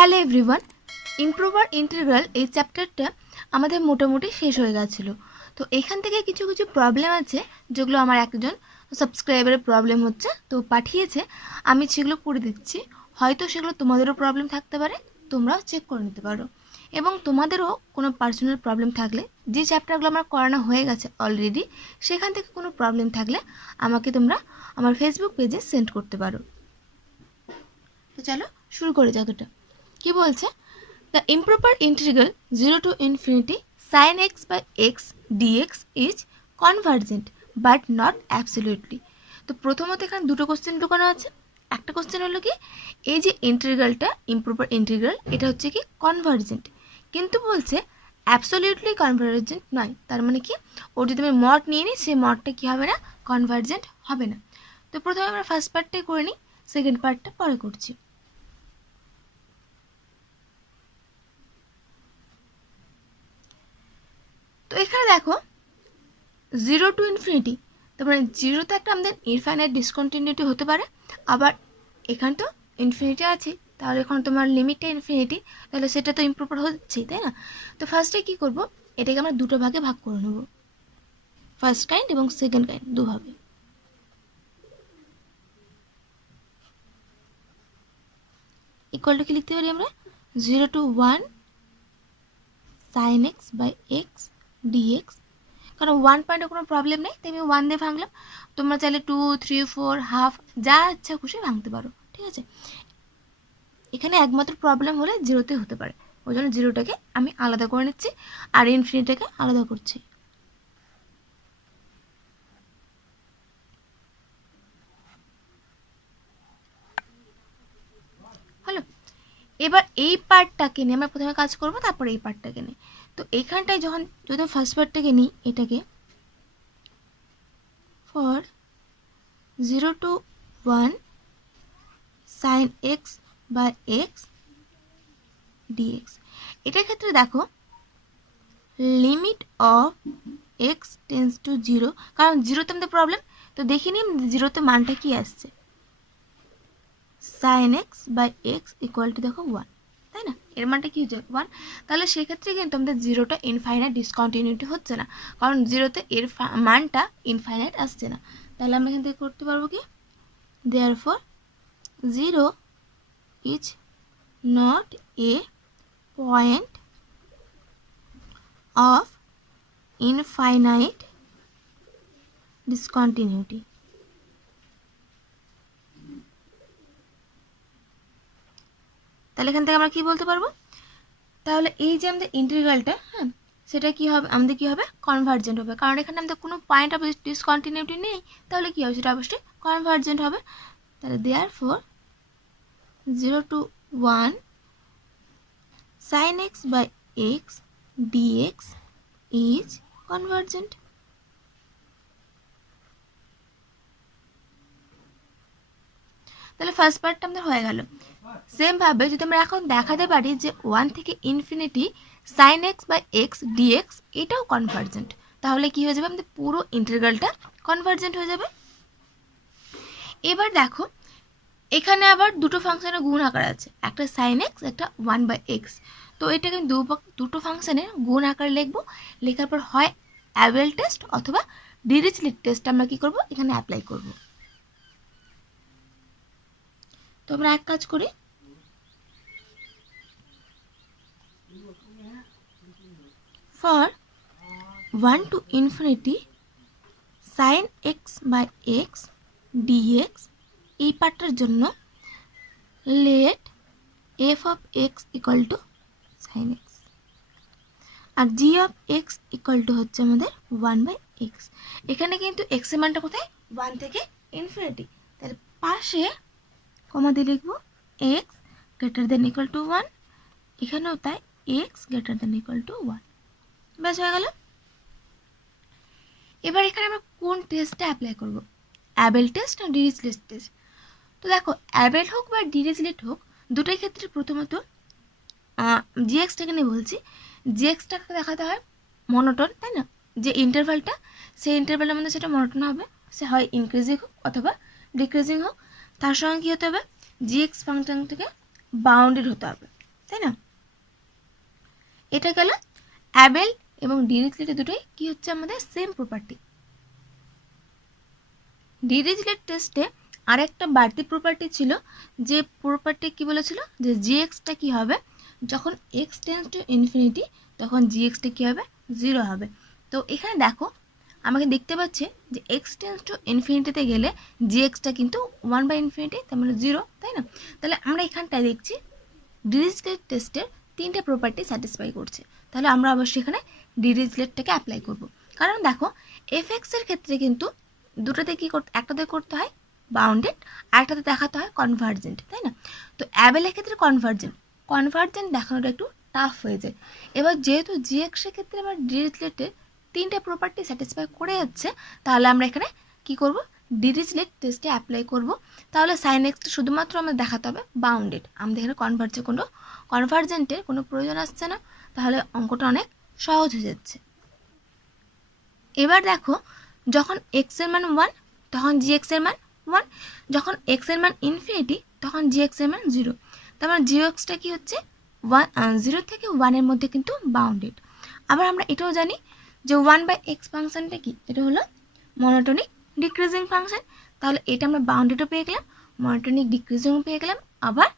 Hello everyone, improper integral এই চ্যাপ্টারটা আমাদের মোটামুটি শেষ হয়ে গেছিলো। তো এখান থেকে কিছু কিছু প্রবলেম আছে যেগুলো আমার একজন সাবস্ক্রাইবারের প্রবলেম হচ্ছে, তো পাঠিয়েছে, আমি সেগুলো করে দিচ্ছি। হয়তো সেগুলো তোমাদেরও প্রবলেম থাকতে পারে, তোমরাও চেক করে নিতে পারো। এবং তোমাদেরও কোনো পার্সোনাল প্রবলেম থাকলে, যে চ্যাপ্টারগুলো আমার করানো হয়ে গেছে অলরেডি, সেখান থেকে কোনো প্রবলেম থাকলে আমাকে তোমরা আমার ফেসবুক পেজে সেন্ড করতে পারো। তো চলো শুরু করে যতটা কি বলছে, the improper integral 0 to infinity sin x by x dx is convergent but not absolutely. তো প্রথমত এখানে দুটো কোশ্চেন ঢুকানো আছে। একটা কোশ্চেন হলো কি, এই যে ইন্টিগ্রালটা ইমপ্রপার ইন্টিগ্রাল, এটা হচ্ছে কি কনভার্জেন্ট, কিন্তু বলছে অ্যাবসলিউটলি কনভার্জেন্ট নয়। তার মানে কি, ওর যদি আমি মড নিয়ে নিই, সেই মডটা কী হবে না, কনভার্জেন্ট হবে না। তো প্রথমে আমরা ফার্স্ট পার্টটাই করে নিই, সেকেন্ড পার্টটা পরে করছি। তো এখানে দেখো 0 to infinity, তারপরে জিরোতে একটা আমাদের ইনফাইনাইট ডিসকন্টিনিউটি হতে পারে, আবার এখানে তো ইনফিনিটি আছে, তাহলে এখন তোমার লিমিটটা ইনফিনিটি, তাহলে সেটা তো ইমপ্রপার হচ্ছেই, তাই না? তো ফার্স্টে কী করব, এটাকে আমরা দুটো ভাগে ভাগ করে নেব, ফার্স্ট কাইন্ড এবং সেকেন্ড কাইন্ড দুভাবে। ইকুয়ালটা কি লিখতে পারি আমরা, 0 to 1 sin x by x dx, কারণ 1 পয়েন্টে কোনো প্রবলেম নেই, তাই আমি 1 দিয়ে ভাঙলাম। তোমরা চাইলে 2, 3, 4, হাফ যা ইচ্ছা খুশি ভাঙতে পারো, ঠিক আছে? এখানে একমাত্র প্রবলেম হলে জিরোতে হতে পারে, ওই জন্য জিরোটাকে আমি আলাদা করে নিচ্ছি আর ইনফিনিটিটাকে আলাদা করছি। হলো, এবার এই পার্টটাকে নিয়ে আমরা প্রথমে কাজ করব, তারপরে এই পার্টটাকে নিই। তো এইখানটায় যখন যদি ফার্স্ট পার্টটাকে নিই, এটাকে for 0 to 1 sin x by x dx, এটার ক্ষেত্রে দেখো limit of x tends to 0, কারণ জিরোতে আমাদের প্রবলেম, তো দেখিনি জিরোতে মানটা কি আসছে, sin x by x equal two দেখো 1, তাই না? এর মানটা কি হচ্ছে 1, তাহলে সেক্ষেত্রে কিন্তু আমাদের জিরোটা ইনফাইনাইট ডিসকন্টিনিউটি হচ্ছে না, কারণ জিরোতে এর মানটা ইনফাইনাইট আসছে না। তাহলে আমরা এখান থেকে করতে পারবো কি, therefore 0 is not a point of infinite discontinuity। তাহলে এখান থেকে আমরা কি বলতে পারবো, তাহলে এই যে আমাদের ইন্টিগ্রালটা, হ্যাঁ, সেটা কি হবে, আমাদের কি হবে, কনভার্জেন্ট হবে, কারণ এখানে আমাদের কোনো পয়েন্ট অফ ডিসকন্টিনিউটি নেই, তাহলে কি হবে, সেটা অবশ্যই কনভার্জেন্ট হবে। তাহলে therefore 0 to 1 sin x by x dx is convergent। তাহলে ফার্স্ট পার্টটা আমাদের হয়ে গেল। সেমভাবে যদি আমরা এখন দেখাতে পারি যে 1 থেকে infinity sin x by x dx এটাও কনভার্জেন্ট, তাহলে কি হয়ে যাবে, আমাদের পুরো ইন্টিগ্রালটা কনভার্জেন্ট হয়ে যাবে। এবার দেখো এখানে আবার দুটো ফাংশনের গুণ আকার আছে, একটা sin x, একটা 1 by x। তো এটাকে আমি দুটো ফাংশনের গুণ আকার লিখবো, লেখার পর হয় অ্যাবেল টেস্ট অথবা ডিরিচলেট টেস্ট আমরা কি করব, এখানে অ্যাপ্লাই করব। তো আমরা এক কাজ করি, for 1 to infinity sin x by x dx এই পার্টটার জন্য let f of x equal to sin x আর g of x equal to হচ্ছে আমাদের 1 by x। এখানে কিন্তু x এর মানটা কোথায়, 1 থেকে ইনফিনিটি, তাহলে পাশে কমা দিয়ে লিখবো x greater than equal to 1, এখানেও তাই x greater than equal to 1, ব্যাস হয়ে গেল। এবার এখানে আমরা কোন টেস্টটা অ্যাপ্লাই করব, অ্যাবেল টেস্ট আর ডিরিচলেট টেস্ট। তো দেখো অ্যাবেল হোক বা ডিরিচলেট হোক, দুটোই ক্ষেত্রে প্রথমত জিএক্সটাকে নিয়ে বলছি, জিএক্সটাকে দেখাতে হয় মনোটন, তাই না? যে ইন্টারভালটা, সেই ইন্টারভালের মধ্যে সেটা মনোটন হবে, সে হয় ইনক্রিজিং হোক অথবা ডিক্রিজিং হোক। তার সঙ্গে কী হতে হবে, জিএক্স ফাংশনটাকে বাউন্ডেড হতে হবে, তাই না? এটা গেল অ্যাবেল এবং ডিরিচলেট দুটোই কি হচ্ছে আমাদের সেম প্রপার্টি। ডিরিচলেট টেস্টে আরেকটা বাড়তি প্রপার্টি ছিল, যে প্রপার্টি কি বলেছিল যে জিএক্সটা কি হবে, যখন এক্স টেন্স টু ইনফিনিটি তখন জিএক্সটা কি হবে, 0 হবে। তো এখানে দেখো আমাকে দেখতে পাচ্ছে যে এক্স টেন্স টু ইনফিনিটিতে গেলে জিএক্সটা কিন্তু 1/∞, তার মানে 0, তাই না? তাহলে আমরা এখানটায় দেখছি ডিরিচলেট টেস্টের 3টে প্রপার্টি স্যাটিসফাই করছে, তাহলে আমরা অবশ্যই এখানে ডিরিচলেটটাকে অ্যাপ্লাই করব। কারণ দেখো এফএক্সের ক্ষেত্রে কিন্তু দুটোতে কি করতে, একটাতে করতে হয় বাউন্ডেড, আরেকটাতে দেখাতে হয় কনভার্জেন্ট, তাই না? তো অ্যাবেলের ক্ষেত্রে কনভার্জেন্ট দেখানোটা একটু টাফ হয়ে যায়। এবার যেহেতু জিএক্সের ক্ষেত্রে আমার ডিরিচলেটের 3টে প্রপার্টি স্যাটিসফাই করে যাচ্ছে, তাহলে আমরা এখানে কি করব, ডিরিচলেট টেস্টে অ্যাপ্লাই করব। তাহলে সাইন এক্সটা শুধুমাত্র আমাদের দেখাতে হবে বাউন্ডেড, আমাদের এখানে কনভার্জেন্টের কোনো প্রয়োজন আসছে না, তাহলে অঙ্কটা অনেক সহজ হয়ে যাচ্ছে। এবার দেখো যখন এক্স এর মান 1 তখন জিএক্স এর মান 1, যখন এক্স এর মান ইনফিনিটি তখন জিএক্স এর মান 0, তার মানে জিএক্সটা কি হচ্ছে 0 থেকে 1 এর মধ্যে কিন্তু বাউন্ডেড। আবার আমরা এটাও জানি যে 1/x ফাংশনটা কি, এটা হলো মনোটোনিক ডিক্রিজিং ফাংশন, তাহলে এটা আমরা বাউন্ডেডও পেয়ে গেলাম, মনোটোনিক ডিক্রিজিংও পেয়ে গেলাম, আবার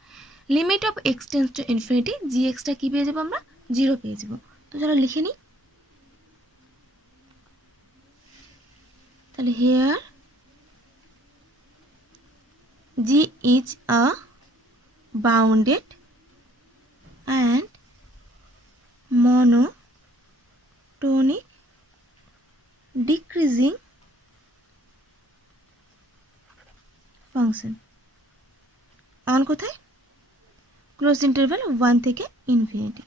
limit of x tends to infinity জিএক্সটা কি পেয়ে যাবো, আমরা 0 পেয়ে যাবো। তো চলো লিখে নিই। তাহলে here G is a bounded and monotonic decreasing function on কোথায়, ক্লোজ ইন্টারভ্যাল 1 থেকে ইনফিনিটি,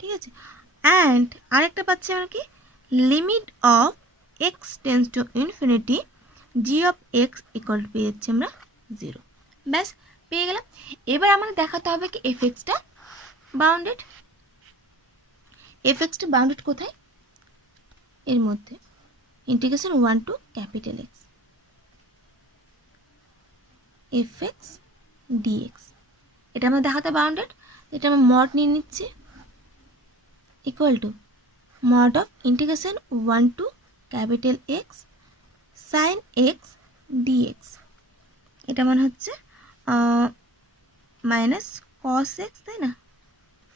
ঠিক আছে? অ্যান্ড আরেকটা পাচ্ছি আমরা কি, limit of x tends to infinity G of x equal two পেয়ে যাচ্ছি আমরা 0। ব্যাস পেয়ে গেলাম। এবার আমাকে দেখাতে হবে কি এফএক্সটা বাউন্ডেড। এফএক্সটা বাউন্ডেড কোথায়, এর মধ্যে integration 1 to capital x fx dx, এটা আমরা দেখাতে বাউন্ডেড, এটা আমরা মড নিয়ে নিচ্ছি equal to mod of integration 1 to capital x sine x dx, এটা মানে হচ্ছে মাইনাস কস এক্স, তাই না?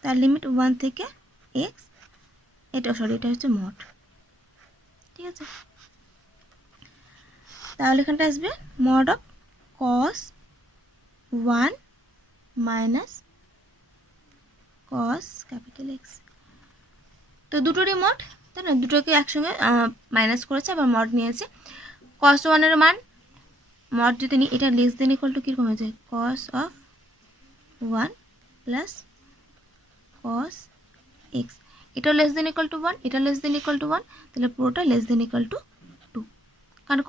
তার লিমিট 1 থেকে এক্স, এটা হচ্ছে মড, ঠিক আছে? তাহলে এখানটা আসবে mod of cos 1 minus cos capital x. তো দুটোরই মড, তাই না? দুটোকে একসঙ্গে মাইনাস করেছে, আবার মড নিয়েছে। কস 1 মান মড যদি নিই, এটা লেস দেন ইকুয়াল টু কীরকম হয়ে যায়, cos of 1 plus cos x, এটা লেস দেন ইকুয়াল টু 1, এটা লেস দেন ইকুয়াল টু 1, তাহলে পুরোটা লেস দেন ইকুয়াল টু 2, কারণ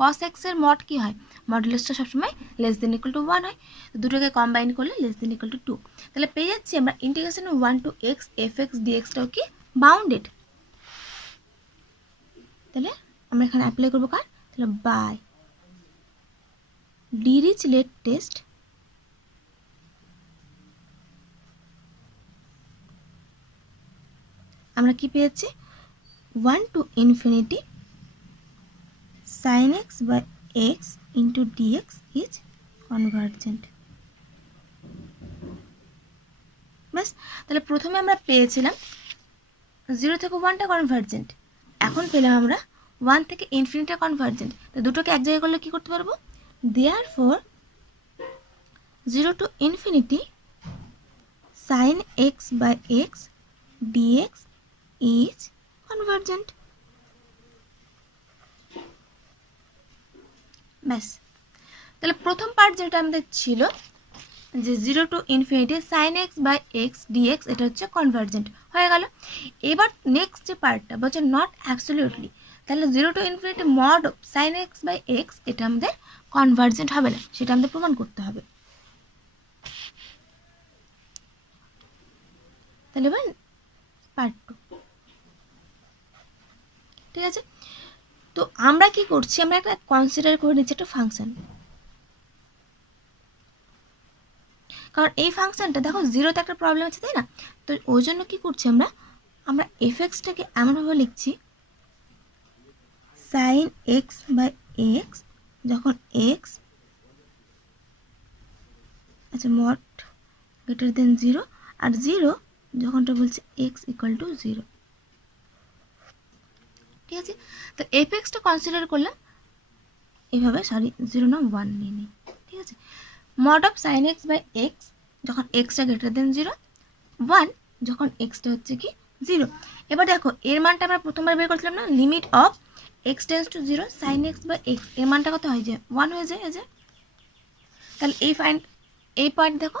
কস এক্সের মড কী হয়, মডুলাসটা সবসময় লেস দেন ইকুয়াল টু 1 হয়, তো দুটোকে কম্বাইন করলে লেস দেন ইকুয়াল টু 2, তাহলে পেয়ে যাচ্ছি আমরা integration 1 to x f x ডিএক্সটাও কি বাউন্ডেড। তাহলে আমরা এখানে অ্যাপ্লাই করবো কার, তাহলে বাই ডিরিচলেট টেস্ট আমরা কি পেয়েছি, 1 to infinity sin x by x into dx is convergent। বাস, তাহলে প্রথমে আমরা পেয়েছিলাম 0 থেকে 1টা কনভার্জেন্ট, এখন পেলাম আমরা 1 থেকে ইনফিনিটিটা কনভার্জেন্ট, তো দুটোকে এক জায়গায় করলে কি করতে পারবো, therefore 0 to infinity sin x by x dx is convergent। ব্যাস, তাহলে প্রথম পার্ট যেটা আমাদের ছিল যে 0 to infinity sine x by x dx, এটা হচ্ছে কনভার্জেন্ট হয়ে গেল। এবার নেক্সট যে পার্টটা বলছে নট অ্যাবসলিউটলি, তাহলে 0 to infinity mod sine x by x এটা আমাদের কনভার্জেন্ট হবে না, সেটা আমাদের প্রমাণ করতে হবে। তাহলে এবার পার্ট 2, ঠিক আছে? তো আমরা কি করছি, আমরা একটা কনসিডার করে নিচ্ছি একটা ফাংশন, কারণ এই ফাংশনটা দেখো জিরোতে একটা প্রবলেম আছে, তাই না? তো ওই জন্য কী করছি আমরা এফএক্সটাকে এমনভাবে লিখছি সাইন এক্স বাই এক্স যখন এক্স আচ্ছা মড গ্রেটার দেন জিরো, আর জিরো যখনটা বলছে এক্স ইকুয়াল টু জিরো। ঠিক আছে, তো এফএক্সটা কনসিডার করলাম এভাবে, সরি জিরো না ওয়ান নিয়ে নিই। ঠিক আছে, mod of sine x by x যখন এক্সটা গ্রেটার দেন জিরো, ওয়ান যখন এক্সটা হচ্ছে কি জিরো। এবার দেখো এর মানটা আমরা প্রথমবার বের করছিলাম না, limit of x tends to zero sine x by x, এর মানটা কত হয়ে যায় ওয়ান হয়ে যায়। তাহলে এই পয়েন্ট দেখো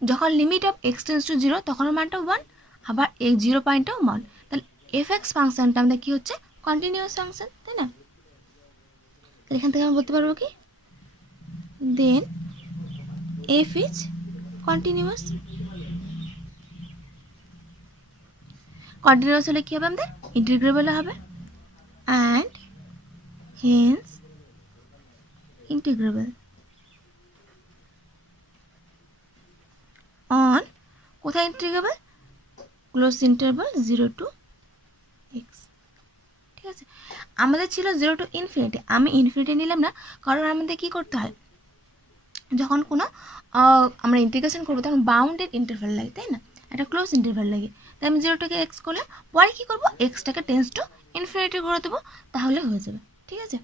যখন limit of x tends to zero তখন মানটা ওয়ান, আবার এই জিরো পয়েন্টটাও ওয়ান। তাহলে এফ এক্স ফাংশনটা আমাদের কী হচ্ছে কন্টিনিউয়াস ফাংশন, তাই না? তাহলে এখান থেকে আমি বলতে পারবো কি then f is continuous. Continuous হলে কী হবে আমাদের ইন্টিগ্রেবল হবে, অ্যান্ড হেন্স ইন্টিগ্রেবল অন কোথায় integrable close interval zero to x. ঠিক আছে, আমাদের ছিল জিরো টু ইনফিনিটি, আমি ইনফিনিটি নিলাম না, কারণ আমাদের কী করতে হয় যখন কোনো আমরা ইন্টিগ্রেশন করবো তখন বাউন্ডেড ইন্টারভাল লাগে, তাই না? একটা ক্লোজ ইন্টারভাল লাগে। তাই আমি জিরো থেকে এক্স করলাম, পরে কী করবো এক্সটাকে টেন্স টু ইনফিনিটি করে দেবো, তাহলে হয়ে যাবে। ঠিক আছে,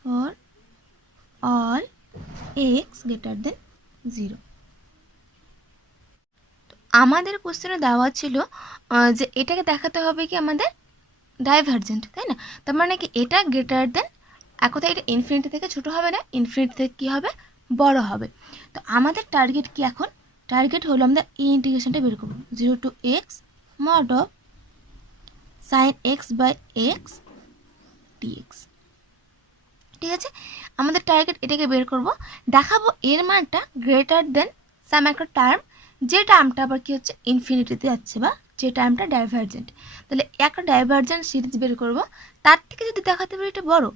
for all x greater than zero. আমাদের কোশ্চেনে দেওয়া ছিল যে এটাকে দেখাতে হবে কি আমাদের ডাইভারজেন্ট, তাই না? তার মানে কি এটা গ্রেটার দেন একথায় এটা ইনফিনিটি থেকে ছোটো হবে না, ইনফিনিটি থেকে কী হবে বড় হবে। তো আমাদের টার্গেট কি এখন, টার্গেট হলো আমরা এই ইন্টিগ্রেশনটা বের করবো zero to x mod of sine x by x dx. ঠিক আছে, আমাদের টার্গেট এটাকে বের করব, দেখাবো এর মানটা গ্রেটার দেন সাম একটা টার্ম, যে টার্মটা আবার কি হচ্ছে ইনফিনিটিতে যাচ্ছে বা যে টার্মটা ডাইভারজেন্ট। তাহলে একটা ডাইভারজেন্ট সিরিজ বের করব, তার থেকে যদি দেখাতে পারি এটা বড়,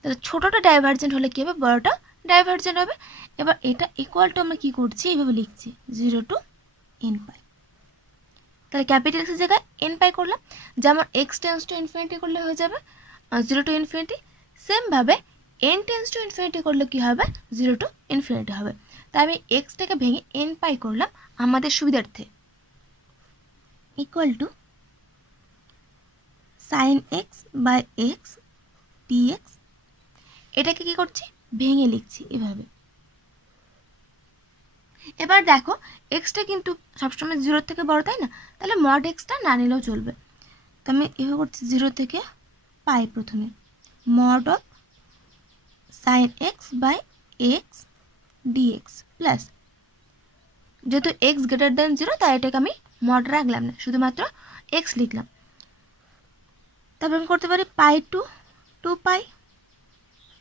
তাহলে ছোটোটা ডাইভারজেন্ট হলে কী হবে বড়টা ডাইভারজেন্ট হবে। এবার এটা ইকুয়াল টু আমরা কী করছি এইভাবে লিখছি জিরো টু এন পাই। তাহলে ক্যাপিটাল এক্সের জায়গায় এন পাই করলাম, যেমন এক্স টেন্স টু ইনফিনিটি করলে হয়ে যাবে জিরো টু ইনফিনিটি, সেমভাবে এন টেন্স টু ইনফিনিটি করলে কী হবে জিরো টু ইনফিনিটি হবে। তাই আমি এক্সটাকে ভেঙে এন পাই করলাম আমাদের সুবিধার্থে, equal to sine x by x dx. এটাকে কী করছি ভেঙে লিখছি এভাবে। এবার দেখো এক্সটা কিন্তু সবসময় জিরোর থেকে বড়, তাই না? তাহলে মড এক্সটা না নিলেও চলবে। তো আমি এভাবে করছি জিরো থেকে পাই, প্রথমে mod of sine x by x dx plus, যেহেতু এক্স গ্রেটার দেন জিরো তাই এটাকে আমি মড রাখলাম না, শুধুমাত্র এক্স লিখলাম। তারপর আমি করতে পারি pi to two pi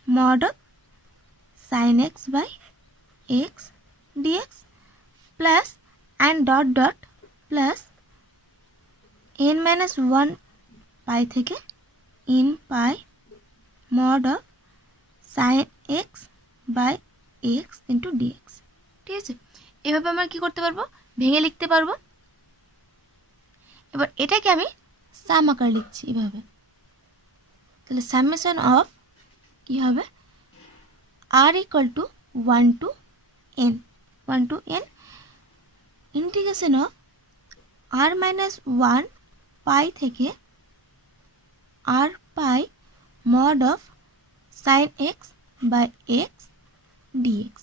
mod of sine x by x dx plus and dot dot plus n minus one pi থেকে n pi mod of sine x by x into dx. ঠিক আছে, এভাবে আমরা কী করতে পারবো ভেঙে লিখতে পারবো। এবার এটাকে আমি সাম আকার লিখছি এভাবে, তাহলে সামেশন অফ কী হবে r equal to one to n integration of r minus one pi থেকে r pi mod of sine x by x dx.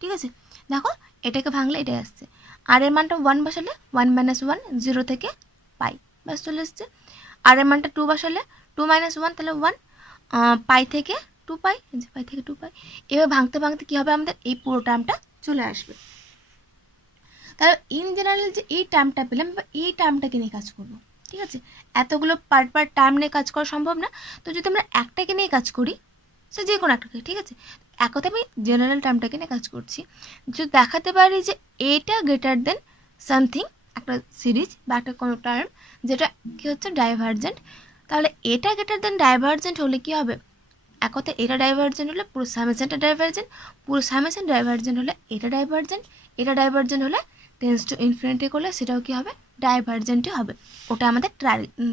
ঠিক আছে, দেখো এটাকে ভাঙলে এটাই আসছে, আর এর মানটা ওয়ান বসালে ওয়ান মাইনাস ওয়ান জিরো থেকে পাই ব্যাস চলে এসছে। আর এর মানটা টু বসালে টু মাইনাস ওয়ান তাহলে ওয়ান, পাই থেকে টু পাই এবার ভাঙতে ভাঙতে কী হবে আমাদের এই পুরো টার্মটা চলে আসবে। তাহলে ইন জেনারেল যে এই টার্মটা পেলাম বা এই টার্মটাকে নিয়ে কাজ করব। ঠিক আছে, এতগুলো পার্ট টার্ম নিয়ে কাজ করা সম্ভব না, তো যদি আমরা একটাকে নিয়ে কাজ করি সে যে কোনো একটাকে, ঠিক আছে, একতে আমি জেনারেল টার্মটাকে নিয়ে কাজ করছি, যদি দেখাতে পারি যে এটা গ্রেটার দেন সামথিং একটা সিরিজ বা একটা কোনো টার্ম যেটা কী হচ্ছে ডাইভারজেন্ট, তাহলে এটা গ্রেটার দেন ডাইভারজেন্ট হলে কী হবে এক কথায় এটা ডাইভারজেন্ট হলে পুরো সামেশনটা ডাইভারজেন্ট, পুরো সামেশন ডাইভারজেন্ট হলে এটা ডাইভারজেন্ট, এটা ডাইভারজেন্ট হলে টেন্স টু ইনফিনিটি করলে সেটাও কি হবে, ডাইভারজেন্টই হবে। ওটা আমাদের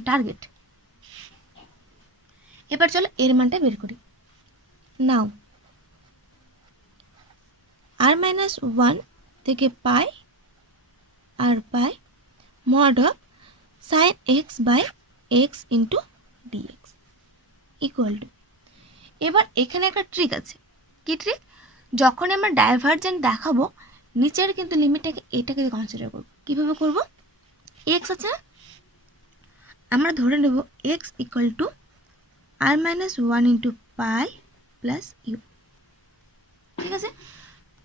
টার্গেট। এবার চলো এর মানটা বের করি। নাও r-1 থেকে pi r pi mod of sine x by x into dx equal to. এবার এখানে একটা ট্রিক আছে। কি ট্রিক? যখন আমরা ডাইভারজেন্ট দেখাবো নিচের কিন্তু লিমিটটাকে এটাকে কনসিডার করবো। কীভাবে করবো? এক্স আছে না, আমরা ধরে নেব x equal to r-1 into pi plus u. ঠিক আছে,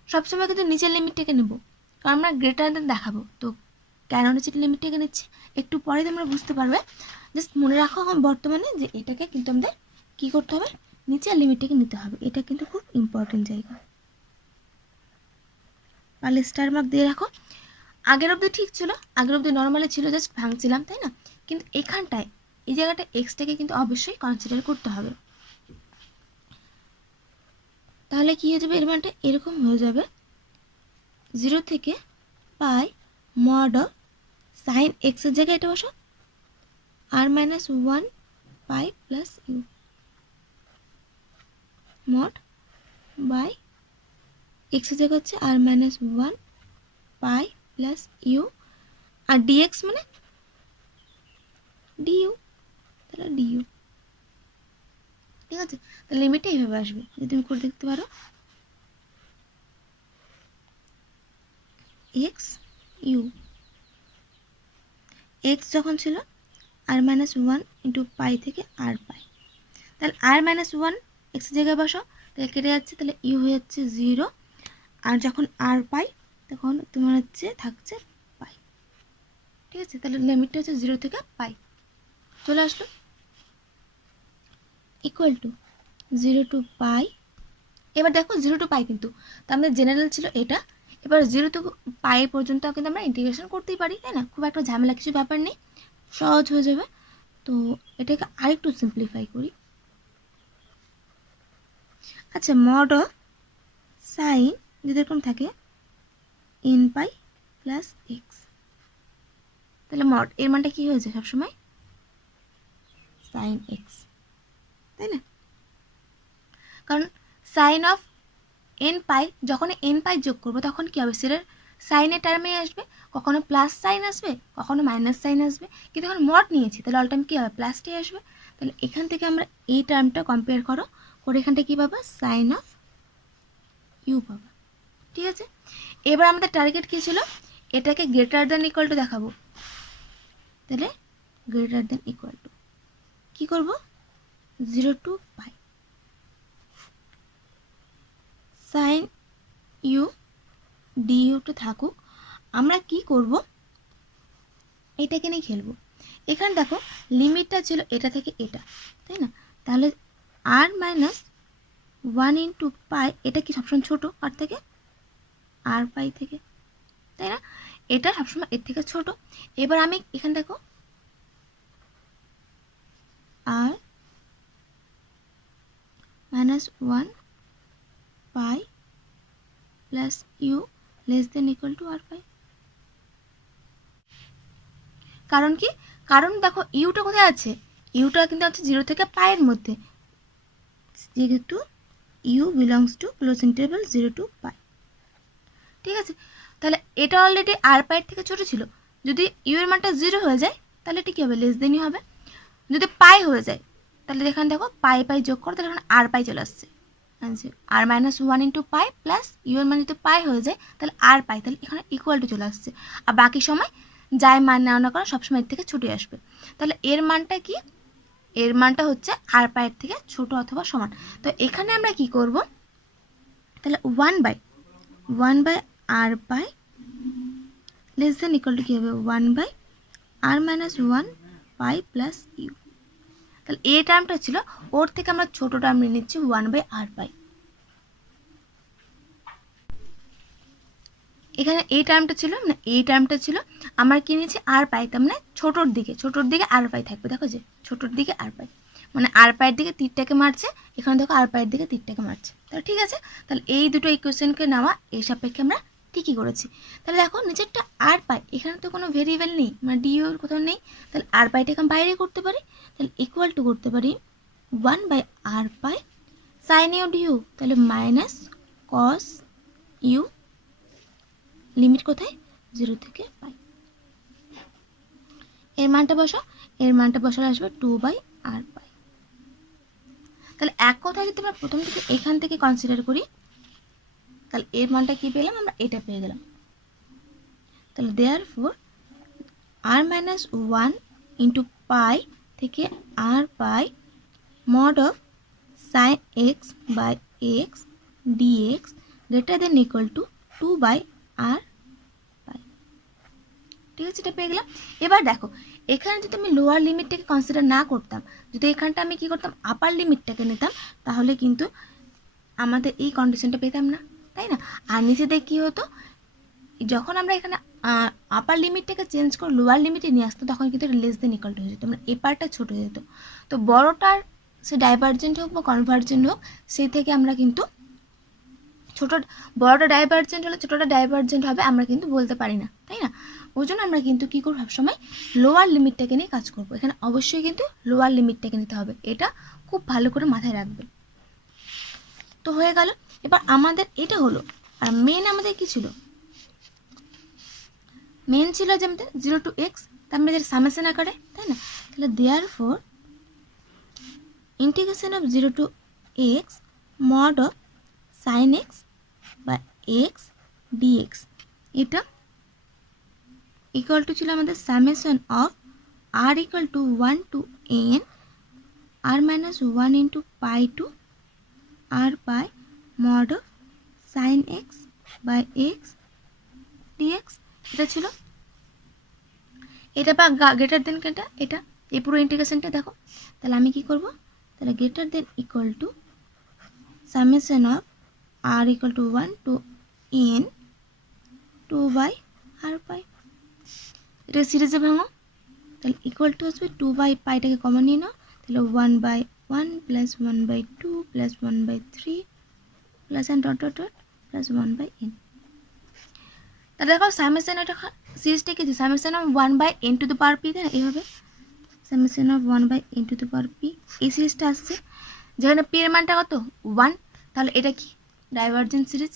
সবসময় কিন্তু নিচের লিমিটটাকে নেব, কারণ আমরা গ্রেটার দেন দেখাবো। তো কেন নিচের লিমিটটাকে নিচ্ছি একটু পরে তোমরা বুঝতে পারবে। জাস্ট মনে রাখো বর্তমানে যে এটাকে কিন্তু আমাদের কী করতে হবে, নিচের লিমিটটাকে নিতে হবে। এটা কিন্তু খুব ইম্পর্টেন্ট জায়গা। পারলে স্টার মার্ক দিয়ে রাখো। আগের অবধি ঠিক ছিল, আগের অবধি নর্মালি ছিল, জাস্ট ভাঙছিলাম, তাই না? কিন্তু এখানটায় এই জায়গাটা এক্সটাকে কিন্তু অবশ্যই কনসিডার করতে হবে। তাহলে কী হয়ে যাবে, এর মানটা এরকম হয়ে যাবে 0 থেকে পাই মড অফ সাইন এক্সের জায়গায় এটা বসো r-1 pi plus u mod by এক্সের জায়গা হচ্ছে r-1 পাই প্লাস ইউ, আর ডিএক্স মানে ডিইউ, তাহলে ডিইউ। ঠিক আছে, তাহলে লিমিটটা এইভাবে আসবে, যদি তুমি করে দেখতে পারো। এক্স ইউ, এক্স যখন ছিল r-1 ইন্টু পাই থেকে আর পাই, তাহলে r-1 এক্সের জায়গায় বসো, তাহলে কেটে যাচ্ছে, তাহলে ইউ হয়ে যাচ্ছে 0। আর যখন আর পাই তখন তোমার হচ্ছে থাকছে পাই। ঠিক আছে, তাহলে লিমিটটা হচ্ছে 0 থেকে পাই চলে আসলো, ইকুয়াল টু 0 টু পাই। এবার দেখো 0 টু পাই কিন্তু তো আমাদের জেনারেল ছিল এটা। এবার 0 টু পাই পর্যন্ত কিন্তু আমরা ইন্টিগ্রেশন করতেই পারি, তাই না? খুব একটা ঝামেলা কিছু ব্যাপার নেই, সহজ হয়ে যাবে। তো এটাকে আরেকটু সিম্পলিফাই করি। আচ্ছা, মড অফ সাইন যদি এরকম থাকে এন পাই প্লাস এক্স, তাহলে মড এর মানটা কী হয়েছে সবসময় সাইন এক্স, তাই না? কারণ সাইন অফ এন পাই, যখন এন পাই যোগ করবো তখন কী হবে, সেটার সাইনের টার্মে আসবে, কখনো প্লাস সাইন আসবে, কখনো মাইনাস সাইন আসবে। কিন্তু এখন মড নিয়েছি তাহলে অল টাইম কী হবে, প্লাসটাই আসবে। তাহলে এখান থেকে আমরা এই টার্মটা কম্পেয়ার করো করে এখানটা কী পাবা, সাইন অফ ইউ পাবা। ঠিক আছে, এবার আমাদের টার্গেট কী ছিল, এটাকে গ্রেটার দ্যান ইকুয়াল টু দেখাবো। তাহলে গ্রেটার দ্যান ইকুয়াল টু কী করবো, 0 টু পাই সাইন ইউ ডিইউটা থাকুক। আমরা কি করব, এটাকে নিয়ে খেলবো। এখানে দেখো লিমিটটা ছিল এটা থেকে এটা, তাই না? তাহলে r-1 ইন্টু পাই, এটা কি সবসময় ছোটো আর থেকে আর পাই থেকে, তাই না? এটা সবসময় এর থেকে ছোট। এবার আমি এখানে দেখো r-1 pi plus u less than equal to r pi. কারণ কি, কারণ দেখো ইউটা কোথায় আছে, ইউটা কিন্তু আছে 0 থেকে পাইয়ের মধ্যে, যেহেতু u belongs to close interval 0 to pi. ঠিক আছে, তাহলে এটা অলরেডি আর পাইয়ের থেকে ছোট ছিল। যদি ইউ এর মানটা 0 হয়ে যায় তাহলে এটা কী হবে, লেস দেনই হবে। যদি পাই হয়ে যায় তাহলে এখানে দেখো পাই পাই যোগ করো, তাহলে এখানে আর পাই চলে আসছে। r-1 into pi plus you এর মান যদি পাই হয়ে যায় তাহলে আর পাই, তাহলে এখানে ইকুয়াল টু চলে আসছে। আর বাকি সময় যাই মান নেওয়া না করো সবসময় এর থেকে ছুটে আসবে। তাহলে এর মানটা কি, এর মানটা হচ্ছে আর পাইয়ের থেকে ছোট অথবা সমান। তো এখানে আমরা কি করব, তাহলে 1 by r pi less than equal to কী হবে, 1 by r-1 pi plus you. তাহলে এই টার্মটা ছিল, ওর থেকে আমরা ছোট টার্ম নিয়ে নিচ্ছি 1 বাই আর পাই। এখানে এই টার্মটা ছিল, মানে এই টার্মটা ছিল আমরা কি নিয়েছি আর পাই, তার মানে ছোটোর দিকে আর পাই থাকবে। দেখো যে ছোটোর দিকে আর পাই, মানে আর পায়ের দিকে তীরটাকে মারছে, এখানে দেখো আর পায়ের দিকে তীরটাকে মারছে। তাহলে ঠিক আছে, তাহলে এই দুটো ইকুয়েশনকে নেওয়া এই সাপেক্ষে আমরা ঠিকই করেছি। তাহলে দেখো নিচেরটা আর পাই, এখানে তো কোনো ভেরিয়েবল নেই, মানে ডিও কোথাও নেই, তাহলে আর পাইটাকে আমি বাইরে করতে পারি, তাহলে ইকুয়াল টু করতে পারি 1/r pi sine u du, তাহলে মাইনাস কস ইউ, লিমিট কোথায় 0 থেকে পাই। এর মানটা বসাও, এর মানটা বসালে আসবে 2/r পাই। তাহলে এক কথা যদি আমরা প্রথম থেকে এখান থেকে কনসিডার করি, তাহলে এর মানটা কি পেলাম, আমরা এটা পেয়ে গেলাম। তাহলে therefore r minus 1 into pi থেকে r pi mod of sine x by x dx greater than equal to 2/r pi. ঠিক আছে, এটা পেয়ে গেলাম। এবার দেখো এখানে যদি আমি লোয়ার লিমিটটাকে কনসিডার না করতাম, যদি এখানটা আমি কি করতাম আপার লিমিটটাকে নিতাম, তাহলে কিন্তু আমাদের এই কন্ডিশনটা পেতাম না, তাই না? আর নিচেতে কি হতো, যখন আমরা এখানে আপার লিমিটটাকে চেঞ্জ করে লোয়ার লিমিটে নিয়ে আসতো, তখন কিন্তু লেস দেন ইকুয়াল টু হয়ে যেত, মানে এই পার্টটা ছোটো হয়ে যেত। তো বড়টার সে ডাইভার্জেন্ট হোক বা কনভার্জেন্ট হোক, সেই থেকে আমরা কিন্তু ছোটো বড়টা ডাইভার্জেন্ট হলে ছোটোটা ডাইভার্জেন্ট হবে আমরা কিন্তু বলতে পারি না, তাই না? ওই জন্য আমরা কিন্তু কী করবো, সবসময় লোয়ার লিমিটটাকে নিয়ে কাজ করবো। এখানে অবশ্যই কিন্তু লোয়ার লিমিটটাকে নিতে হবে, এটা খুব ভালো করে মাথায় রাখবে। তো হয়ে গেল, এবার আমাদের এটা হলো। আর মেন আমাদের কি ছিল, মেন ছিল যে আমাদের 0 to x, তার আমাদের সামেশন আকারে, তাই না? তাহলে therefore integration of 0 to x mod of sine x বা এক্স ডিএক্স, এটা ইকুয়াল টু ছিল আমাদের summation of r equal to 1 to n r minus 1 into pi to r pi mod of sine x by x dx, এটা ছিল। এটা বা greater than কেটা, এটা এই পুরো ইন্টিগ্রেশনটা দেখো, তাহলে আমি কি করব, তাহলে greater than equal two summation of r equal to 1 to n 2/r পাই। এটা সিরিজে ভাঙো, তাহলে ইকুয়াল টু আসবে 2/পাইটাকে কমন নিয়ে নাও, তাহলে 1/1 plus 1/2 plus 1/3 plus and dot dot dot plus 1/n। তাহলে দেখো সামেশন এটা সিরিজটা কি, summation of 1/n to the power P, তাই না? এইভাবে summation of 1/n to the power P, এই সিরিজটা আসছে, যেখানে পি এর মানটা কত 1, তাহলে এটা কি ডাইভার্জেন্ট সিরিজ,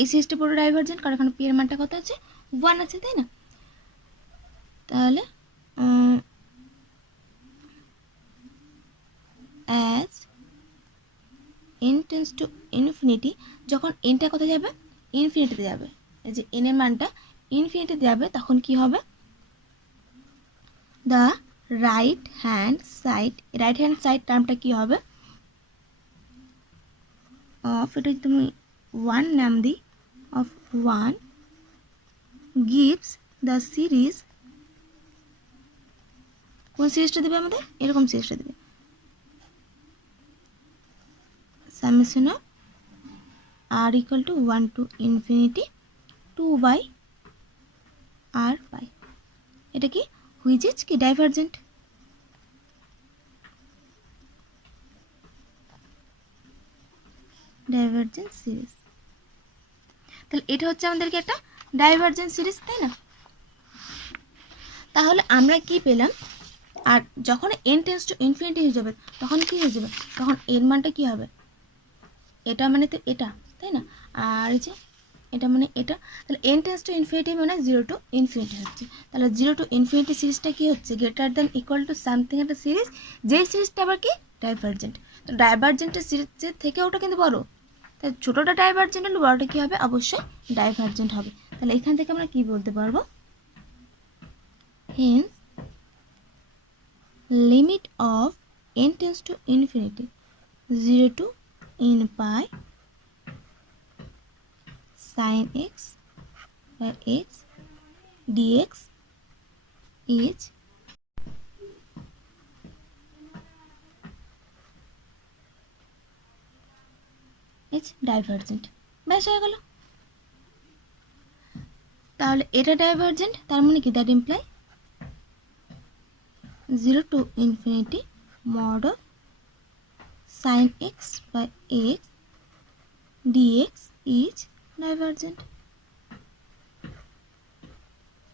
এই সিরিজটা পুরো ডাইভার্জেন্ট, কারণ এখানে পি এর মানটা কত আছে 1 আছে, তাই না? তাহলে as n tends to infinity, যখন এনটা কত যাবে ইনফিনিটিতে যাবে, এই যে এন এর মানটা ইনফিনিটিতে যাবে, তখন কি হবে, দ্য রাইট হ্যান্ড সাইড টার্মটা কি হবে অফ, এটা তুমি 1 নাম দিই, অফ 1 গিভস দ্য সিরিজ, কোন সিরিজটা দেবে আমাদের, এরকম সিরিজটা দেবে, summation of r equal to 1 to infinity 2/r পাই। এটা কি হুইচ ইজ কি ডাইভার্জেন্ট, ডাইভার্জেন্ট সিরিজ। তাহলে এটা হচ্ছে আমাদেরকে একটা ডাইভার্জেন্ট সিরিজ, তাই না? তাহলে আমরা কি পেলাম, আর যখন n টেন্স টু ইনফিনিটি হয়ে যাবে তখন কি হয়ে যাবে, তখন এর মানটা কি হবে, এটা মানে তো এটা, তাই না? আর এই যে এটা মানে এটা, তাহলে n টেন্স টু ইনফিনিটি মানে 0 to infinity হচ্ছে, তাহলে 0 to infinity সিরিজটা কি হচ্ছে, greater than equal to something একটা সিরিজ, যেই সিরিজটা আবার কি ডাইভার্জেন্ট। তো ডাইভার্জেন্টের সিরিজের থেকে ওটা কিন্তু বড়, তাই ছোটোটা ডাইভার্জেন্ট হলে বড়টা কী হবে, অবশ্যই ডাইভার্জেন্ট হবে। তাহলে এখান থেকে আমরা কি বলতে পারবো, hence limit of n tends to infinity 0 to n pi sin x by x dx is divergent. ব্যাস হয়ে গেল। তাহলে এটা ডাইভার্জেন্ট, তার মানে কি, that imply 0 to infinity mod of sin x by x dx is divergent.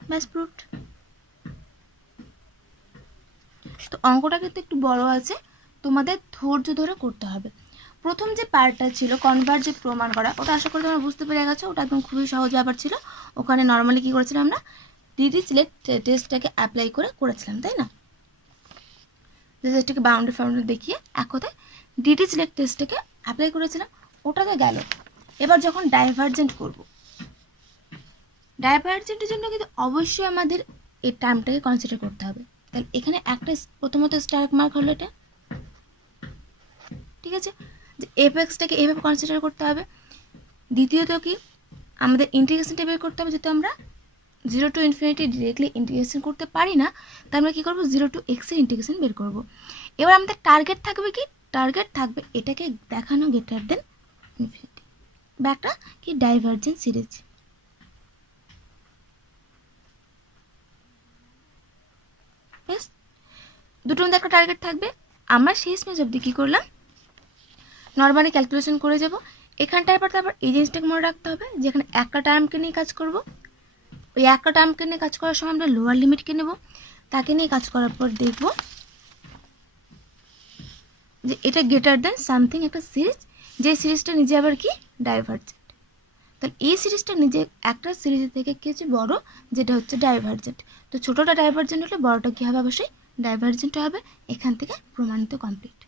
ব্যাস proved. তো অঙ্কটা কিন্তু একটু বড় আছে, তোমাদের ধৈর্য ধরে করতে হবে। প্রথম যে পার্টটা ছিল কনভার্জেন্ট প্রমাণ করা, ওটা আশা করি তোমরা বুঝতে পেরে গেছো। ওটা একদম খুবই সহজ ব্যাপার ছিল। ওখানে নর্মালি কী করেছিলাম আমরা, ডিরিচলেট টেস্টটাকে অ্যাপ্লাই করেছিলাম, তাই না? টেস্টটাকে বাউন্ডারি ফাউন্ডারি দেখিয়ে এক কথায় ডিরিচলেট টেস্টটাকে অ্যাপ্লাই করেছিলাম, ওটাতে গেল। এবার যখন ডাইভারজেন্ট করব, ডাইভারজেন্টের জন্য কিন্তু অবশ্যই আমাদের এই টার্মটাকে কনসিডার করতে হবে। তাহলে এখানে একটা প্রথমত স্টার মার্ক হলো এটা, ঠিক আছে, যে এফ এক্সটাকে এভাবে কনসিডার করতে হবে। দ্বিতীয়ত কি, আমাদের ইন্টিগ্রেশনটা বের করতে হবে। যেহেতু আমরা 0 to infinity ডিরেক্টলি ইন্টিগ্রেশন করতে পারি না, তাই আমরা কী করবো, 0 to x এর ইন্টিগ্রেশন বের করব। এবার আমাদের টার্গেট থাকবে কি, টার্গেট থাকবে এটাকে দেখানো গ্রেটার দেন ইনফিনিটি বা একটা কি ডাইভারজেন্ট সিরিজ। বেশ, দুটোর মধ্যে একটা টার্গেট থাকবে। আমরা শেষ মেজ অবধি কী করলাম, নর্মালি ক্যালকুলেশন করে যাব। এখানটায় এবার তারপর এই জিনিসটাকে মনে রাখতে হবে, যেখানে একটা টার্মকে নিয়ে কাজ করব, ওই একটা টার্মকে নিয়ে কাজ করার সময় আমরা লোয়ার লিমিটকে নেব। তাকে নিয়ে কাজ করার পর দেখব যে এটা গ্রেটার দেন সামথিং একটা সিরিজ, যে সিরিজটা নিজে আবার কি ডাইভারজেন্ট। তাহলে এই সিরিজটা নিজে একটা সিরিজ থেকে কি হচ্ছে বড়, যেটা হচ্ছে ডাইভারজেন্ট। তো ছোটোটা ডাইভারজেন্ট হলে বড়টা কী হবে, অবশ্যই ডাইভারজেন্ট হবে। এখান থেকে প্রমাণিত কমপ্লিট।